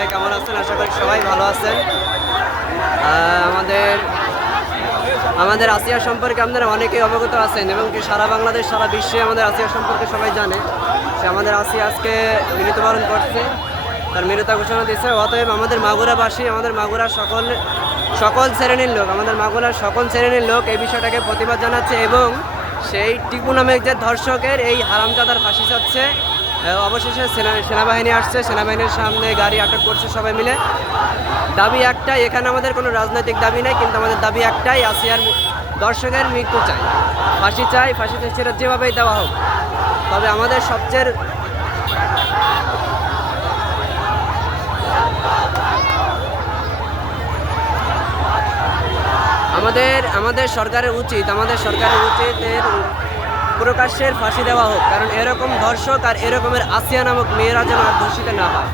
সবাই কেমন আছেন? আশা করি সবাই ভালো আছেন। আমাদের আমাদের আসিয়া সম্পর্কে আপনারা অনেকেই অবগত আছেন এবং কি সারা বাংলাদেশ, সারা বিশ্বে আমাদের আসিয়া সম্পর্কে সবাই জানে। সে আমাদের আসিয়া আজকে মৃত্যুবরণ করছে। তার মৃত্যু ঘোষণা দিচ্ছে অতএব আমাদের মাগুরাবাসী, আমাদের মাগুরার সকল সকল শ্রেণির লোক, আমাদের মাগুরার সকল শ্রেণির লোক এই বিষয়টাকে প্রতিবাদ জানাচ্ছে এবং সেই টিপু নামের যে ধর্ষকের এই হারামজাদার ফাঁসি চাচ্ছে অবশেষে সেনা সেনাবাহিনী আসছে, সেনাবাহিনীর সামনে গাড়ি আটক করছে সবাই মিলে। দাবি একটাই, এখানে আমাদের কোনো রাজনৈতিক দাবি নেই, কিন্তু আমাদের দাবি একটাই, আসিয়ার দর্শকের মৃত্যু চাই। ফাঁসি চাই ফাঁসিতে সেটা যেভাবেই দেওয়া হোক। তবে আমাদের সবচেয়ে আমাদের আমাদের সরকারের উচিত, আমাদের সরকারের উচিত এর প্রকাশ্যের ফাঁসি দেওয়া হোক, কারণ এরকম ধর্ষক আর এরকমের আসিয়া নামক মেয়েরা যেন আর ধর্ষিত না হয়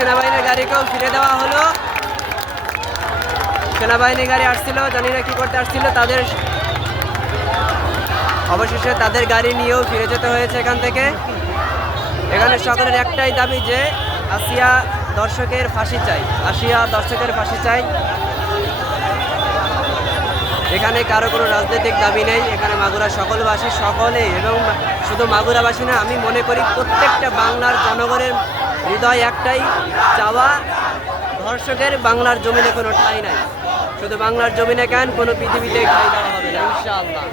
সেনাবাহিনীর গাড়িকেও ফিরে দেওয়া হলো। সেনাবাহিনী গাড়ি আসছিল, জানি না কি করতে আসছিল, তাদের অবশেষে তাদের গাড়ি নিয়েও ফিরে যেতে হয়েছে এখান থেকে। এখানে সকলের একটাই দাবি যে আসিয়া দর্শকের ফাঁসি চাই, আসিয়া দর্শকের ফাঁসি চাই। এখানে কারও কোনো রাজনৈতিক দাবি নেই, এখানে মাগুরা সকলবাসী সকলে এবং শুধু মাগুরাবাসী না, আমি মনে করি প্রত্যেকটা বাংলার জনগণের হৃদয় একটাই, চাওয়া ধর্ষকের বাংলার জমিনে কোনো ঠাঁই নাই। শুধু বাংলার জমিনে কেন? কোনো পৃথিবীতে ঠাঁই দেওয়া হবে না, ইনশাআল্লাহ।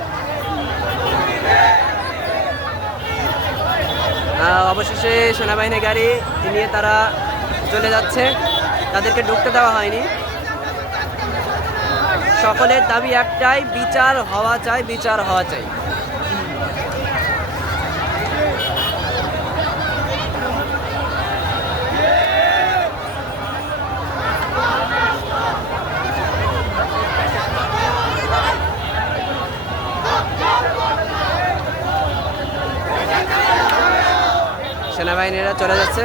অবশেষে সেনাবাহিনী গাড়ি নিয়ে তারা চলে যাচ্ছে। তাদেরকে ঢুকতে দেওয়া হয়নি। সকলের দাবি একটাই, বিচার হওয়া চাই, বিচার হওয়া চাই। সেনাবাহিনীরা চলে যাচ্ছে।